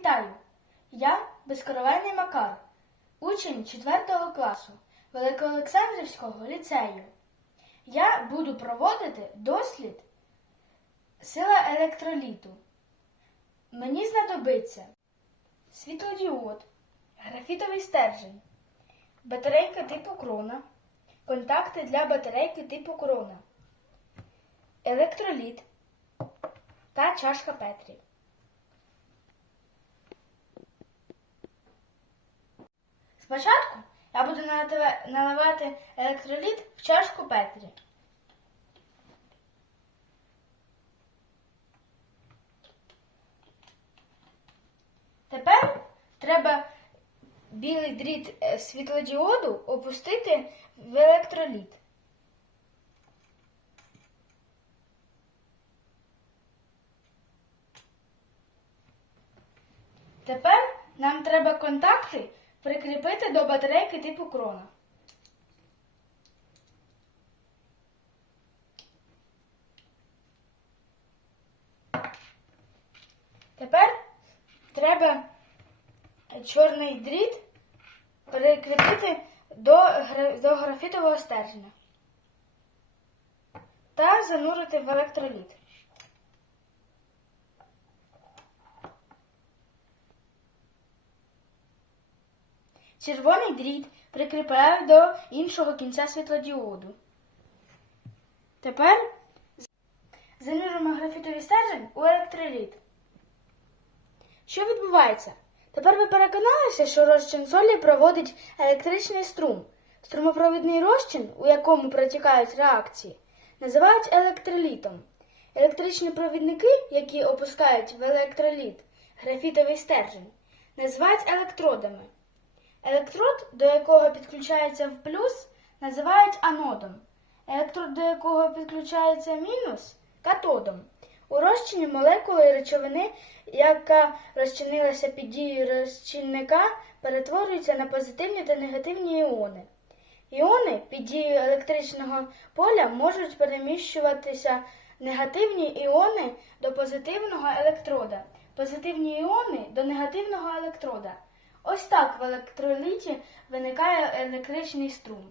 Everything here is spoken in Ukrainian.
Вітаю! Я безкоровайний Макар, учень 4 класу Великоолександрівського ліцею. Я буду проводити дослід сила електроліту. Мені знадобиться світлодіод, графітовий стержень, батарейка типу крона, контакти для батарейки типу крона, електроліт та чашка Петрі. Спочатку я буду наливати електроліт в чашку Петрі. Тепер треба білий дріт е, світлодіоду опустити в електроліт. Тепер нам треба контакти прикріпити до батарейки типу крона. Тепер треба чорний дріт прикріпити до, до графітового стержня та занурити в електроліт. Червоний дріт прикріпляю до іншого кінця світлодіоду. Тепер зануримо графітовий стержень у електроліт. Що відбувається? Тепер ви переконалися, що розчин солі проводить електричний струм. Струмопровідний розчин, у якому протікають реакції, називають електролітом. Електричні провідники, які опускають в електроліт графітовий стержень, називають електродами. Електрод, до якого підключається в плюс, називають анодом. Електрод, до якого підключається мінус катодом. У розчині молекули речовини, яка розчинилася під дією розчинника, перетворюються на позитивні та негативні іони. Іони під дією електричного поля можуть переміщуватися негативні іони до позитивного електрода, позитивні іони до негативного електрода. Ось так в електроліті виникає електричний струм.